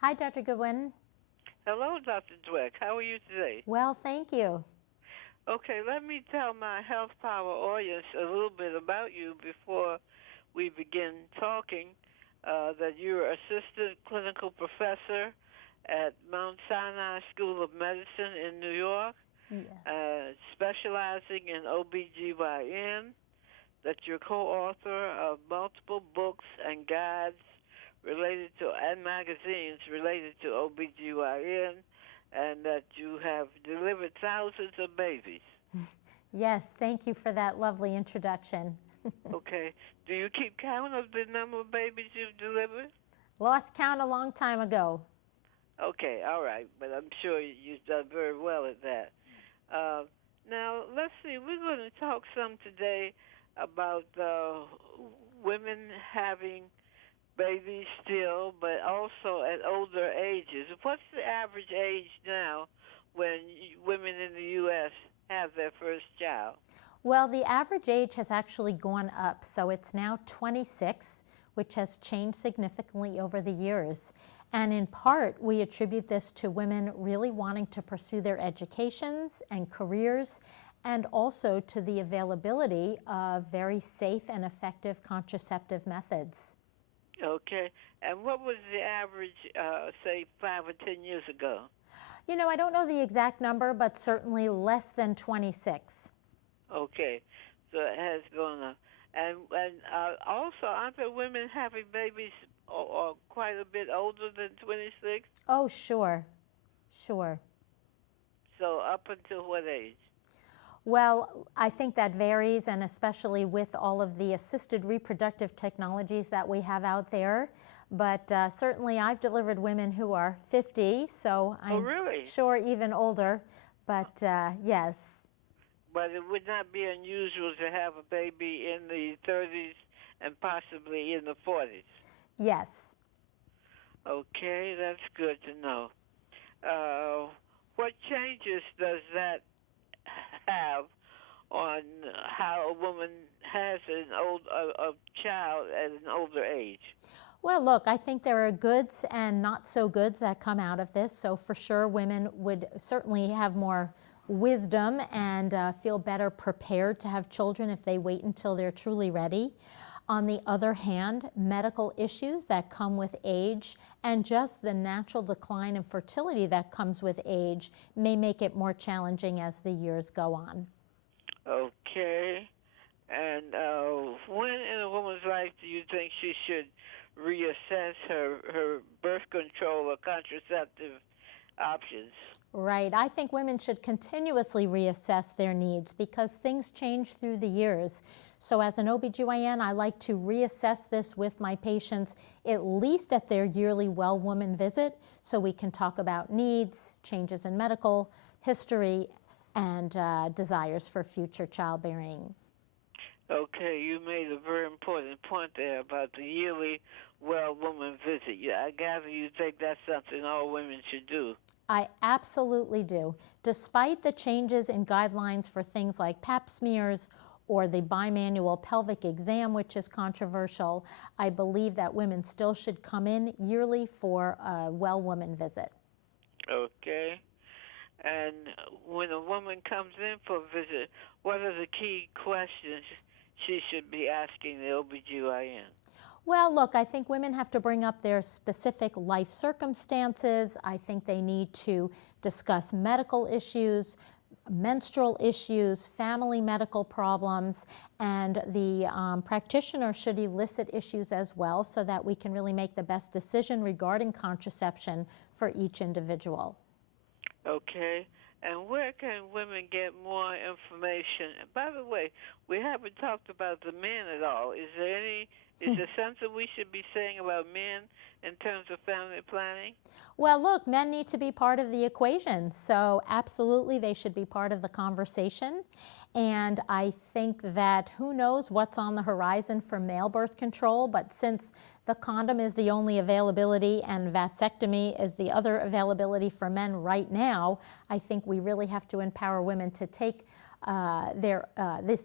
Hi, Dr. Goodwin. Hello, Dr. Dweck. How are you today? Well, thank you. Okay, let me tell my Health Power audience a little bit about you before we begin talking. That you're assistant clinical professor at Mount Sinai School of Medicine in New York, Yes. specializing in OBGYN, that you're co-author of multiple books and guides related to and magazines related to OBGYN, and that you have delivered thousands of babies. Yes, thank you for that lovely introduction. Okay. Do you keep count of the number of babies you've delivered? Lost count a long time ago. Okay, all right, but I'm sure you've done very well at that. Uh, Now, let's see. We're going to talk some today about women having babies still, but also at older ages. What's the average age now when women in the U.S. have their first child? Well, the average age has actually gone up, so it's now 26, which has changed significantly over the years. And in part, we attribute this to women really wanting to pursue their educations and careers, and also to the availability of very safe and effective contraceptive methods. Okay. And what was the average, say, 5 or 10 years ago? You know, I don't know the exact number, but certainly less than 26. Okay. So it has gone up. And also, aren't there women having babies or quite a bit older than 26? Oh, sure, sure. So up until what age? Well, I think that varies, and especially with all of the assisted reproductive technologies that we have out there. But certainly I've delivered women who are 50, so Oh, I'm really? sure even older. But yes, But it would not be unusual to have a baby in the 30s and possibly in the 40s. yes. Okay, that's good to know. Uh, what changes does that have on how a woman has a child at an older age? Well, look, I think there are goods and not so goods that come out of this. So for sure, women would certainly have more wisdom and feel better prepared to have children if they wait until they're truly ready. On the other hand, medical issues that come with age and just the natural decline in fertility that comes with age may make it more challenging as the years go on. Okay. And when in a woman's life do you think she should reassess her birth control or contraceptive options? Right. I think women should continuously reassess their needs because things change through the years. So as an OBGYN, I like to reassess this with my patients at least at their yearly well woman visit so we can talk about needs, changes in medical history, and desires for future childbearing. Okay, you made a very important point there about the yearly well woman visit. Yeah, I gather you think that's something all women should do. I absolutely do. Despite the changes in guidelines for things like pap smears or the bimanual pelvic exam, which is controversial, I believe that women still should come in yearly for a well woman visit. Okay. And when a woman comes in for a visit, what are the key questions she should be asking the OBGYN? Well, look, I think women have to bring up their specific life circumstances. I think they need to discuss medical issues, menstrual issues, family medical problems, and the practitioner should elicit issues as well so that we can really make the best decision regarding contraception for each individual. Okay. And where can women get more information? And by the way, we haven't talked about the men at all. Is there something we should be saying about men in terms of family planning? Well, look, men need to be part of the equation. So absolutely, they should be part of the conversation. And I think that who knows what's on the horizon for male birth control, but since the condom is the only availability and vasectomy is the other availability for men right now, I think we really have to empower women to take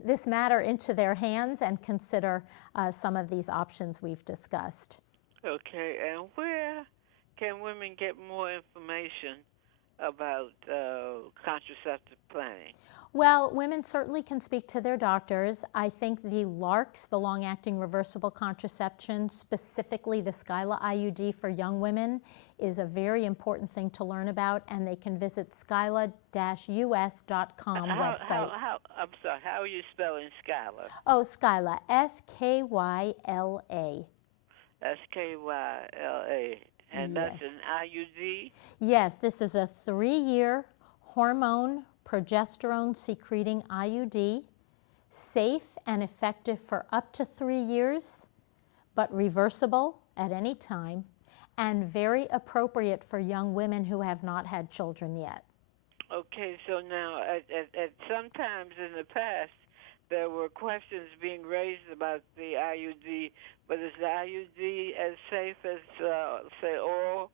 this matter into their hands and consider some of these options we've discussed. Okay. And where can women women get more information about contraceptive planning? Well, women certainly can speak to their doctors. I think the LARCs, the long-acting reversible contraception, specifically the Skyla IUD for young women, is a very important thing to learn about, and they can visit skyla-us.com website. I'm sorry, how are you spelling Skylar? Oh, Skyla, S-K-Y-L-A. Skyla. And that's Yes. an IUD? Yes, this is a 3-year hormone progesterone secreting IUD, safe and effective for up to 3 years, but reversible at any time, and very appropriate for young women who have not had children yet. Okay, so now at sometimes in the past there were questions being raised about the IUD, but is the IUD as safe as say oral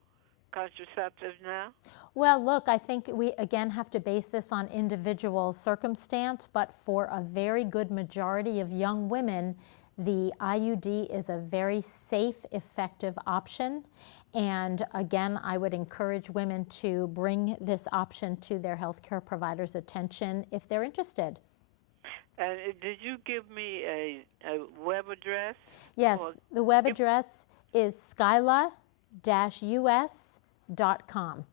contraceptive now? Well, look, I think we again have to base this on individual circumstance, but for a very good majority of young women, the IUD is a very safe, effective option. And again, I would encourage women to bring this option to their healthcare provider's attention if they're interested. And did you give me a web address? Yes, the web address is skyla-us.com.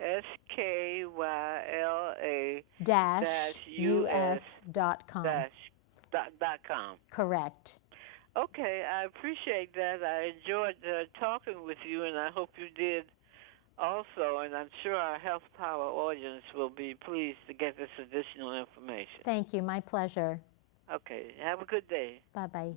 SKYLA-US.com. us.com. Correct. Okay, I appreciate that. I enjoyed talking with you, and I hope you did also. And I'm sure our Health Power audience will be pleased to get this additional information. Thank you. My pleasure. Okay, have a good day. Bye-bye.